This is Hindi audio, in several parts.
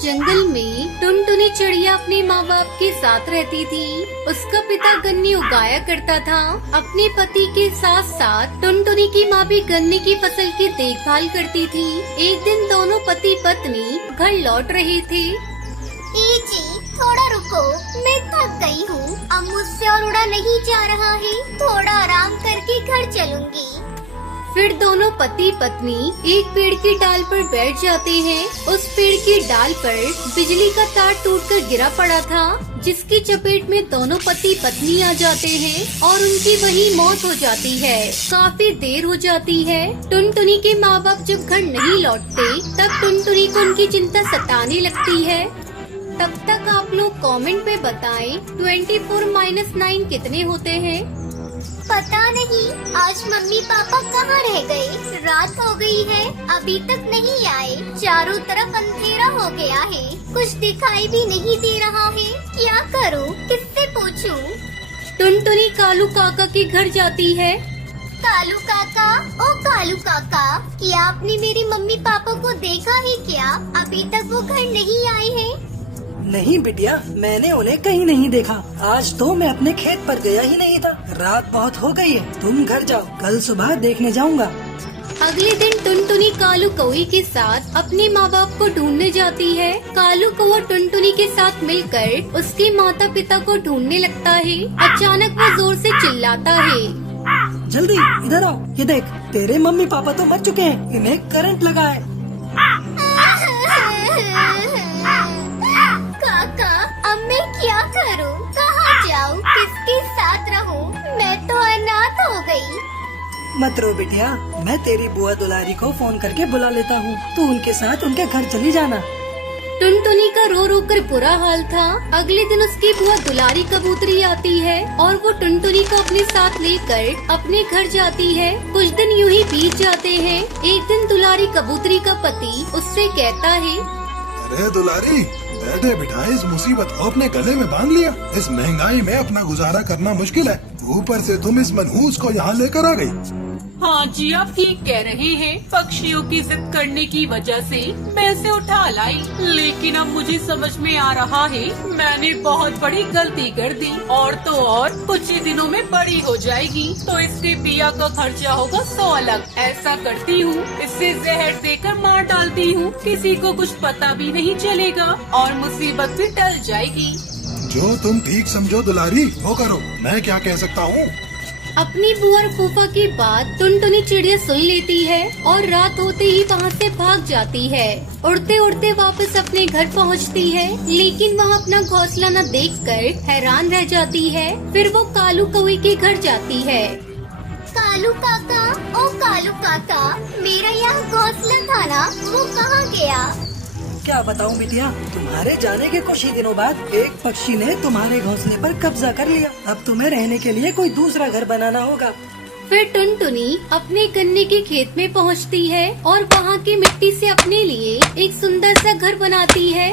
जंगल में टुनटुनी चिड़िया अपने माँ बाप के साथ रहती थी। उसका पिता गन्ने उगाया करता था। अपने पति के साथ साथ टुनटुनी की माँ भी गन्ने की फसल की देखभाल करती थी। एक दिन दोनों पति पत्नी घर लौट रहे थे। जी थोड़ा रुको, मैं थक गई हूँ। अब मुझसे और उड़ा नहीं जा रहा है। थोड़ा आराम करके घर चलूंगी। फिर दोनों पति पत्नी एक पेड़ की डाल पर बैठ जाते हैं। उस पेड़ की डाल पर बिजली का तार टूटकर गिरा पड़ा था, जिसकी चपेट में दोनों पति पत्नी आ जाते हैं और उनकी वहीं मौत हो जाती है। काफी देर हो जाती है। टुनटुनी के माँ बाप जब घर नहीं लौटते तब टुनटुनी को उनकी चिंता सताने लगती है। तब तक आप लोग कमेंट में बताएं 24 - 9 कितने होते हैं। पता नहीं आज मम्मी पापा कहाँ रह गए। रात हो गई है, अभी तक नहीं आए। चारों तरफ अंधेरा हो गया है, कुछ दिखाई भी नहीं दे रहा है। क्या करूँ, किससे पूछूं? टुनटुनी कालू काका के घर जाती है। कालू काका, ओ कालू काका, क्या आपने मेरे मम्मी पापा को देखा है क्या? अभी तक वो घर नहीं आए हैं। नहीं बिटिया, मैंने उन्हें कहीं नहीं देखा। आज तो मैं अपने खेत पर गया ही नहीं था। रात बहुत हो गई है, तुम घर जाओ, कल सुबह देखने जाऊंगा। अगले दिन टुनटुनी कालू कौवे के साथ अपने माँ बाप को ढूंढने जाती है। कालू कौवा टुनटुनी के साथ मिलकर उसके माता पिता को ढूंढने लगता है। अचानक वो जोर से चिल्लाता है, जल्दी इधर आओ, ये देख, तेरे मम्मी पापा तो मर चुके हैं, इन्हें करंट लगा है। काका, अब मैं क्या करूं? कहाँ जाऊं? किसके साथ रहूं? मैं तो अनाथ हो गई। मत रो बिटिया, मैं तेरी बुआ दुलारी को फोन करके बुला लेता हूँ। तू उनके साथ उनके घर चली जाना। टुनटुनी का रो रो कर बुरा हाल था। अगले दिन उसकी बुआ दुलारी कबूतरी आती है और वो टुनटुनी को अपने साथ लेकर अपने घर जाती है। कुछ दिन यूं ही बीत जाते हैं। एक दिन दुलारी कबूतरी का पति उससे कहता है, अरे दुलारी, बैठे बिठाए इस मुसीबत को अपने गले में बांध लिया। इस महंगाई में अपना गुजारा करना मुश्किल है, ऊपर से तुम इस मनहूस को यहाँ लेकर आ गई। हाँ जी, आप ठीक कह रहे हैं। पक्षियों की जिद करने की वजह से मैं इसे उठा लाई, लेकिन अब मुझे समझ में आ रहा है मैंने बहुत बड़ी गलती कर दी। और तो और कुछ ही दिनों में बड़ी हो जाएगी, तो इसके बिया का खर्चा होगा 100 अलग। ऐसा करती हूँ, इसे जहर देकर मार डालती हूँ, किसी को कुछ पता भी नहीं चलेगा और मुसीबत भी टल जाएगी। जो तुम ठीक समझो दुलारी, वो करो। मैं क्या कह सकता हूँ। अपनी बुआ और फूफा की बात टुनटुनी चिड़िया सुन लेती है और रात होते ही वहाँ से भाग जाती है। उड़ते उड़ते वापस अपने घर पहुँचती है, लेकिन वहाँ अपना घोंसला न देखकर हैरान रह जाती है। फिर वो कालू कौवे के घर जाती है। कालू काका, ओ कालू काका, मेरा यहाँ घोंसला था ना, वो कहाँ गया? क्या बताऊं बिटिया, तुम्हारे जाने के कुछ ही दिनों बाद एक पक्षी ने तुम्हारे घोंसले पर कब्जा कर लिया। अब तुम्हें रहने के लिए कोई दूसरा घर बनाना होगा। फिर टुनटुनी अपने गन्ने के खेत में पहुंचती है और वहाँ की मिट्टी से अपने लिए एक सुंदर सा घर बनाती है।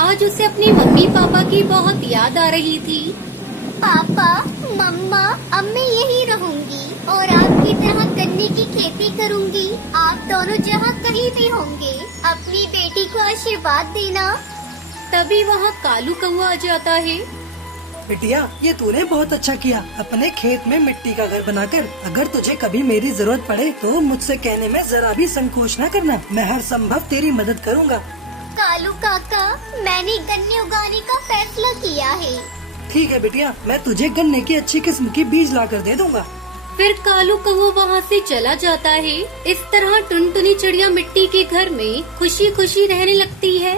आज उसे अपनी मम्मी पापा की बहुत याद आ रही थी। पापा, मम्मा, अब मैं यहीं रहूंगी और आपकी तरह गन्ने की खेती करूंगी। आप दोनों जहाँ कहीं भी होंगे, अपनी बेटी को आशीर्वाद देना। तभी वहाँ कालू कौवा आ जाता है। बिटिया, ये तूने बहुत अच्छा किया, अपने खेत में मिट्टी का घर बनाकर। अगर तुझे कभी मेरी जरूरत पड़े तो मुझसे कहने में जरा भी संकोच न करना। मैं हर संभव तेरी मदद करूँगा। कालू काका, मैंने गन्ने उगाने का फैसला किया है। ठीक है बिटिया, मैं तुझे गन्ने की अच्छी किस्म की बीज लाकर दे दूंगा। फिर कालू कौवा वहाँ से चला जाता है। इस तरह टुनटुनी चिड़िया मिट्टी के घर में खुशी खुशी रहने लगती है।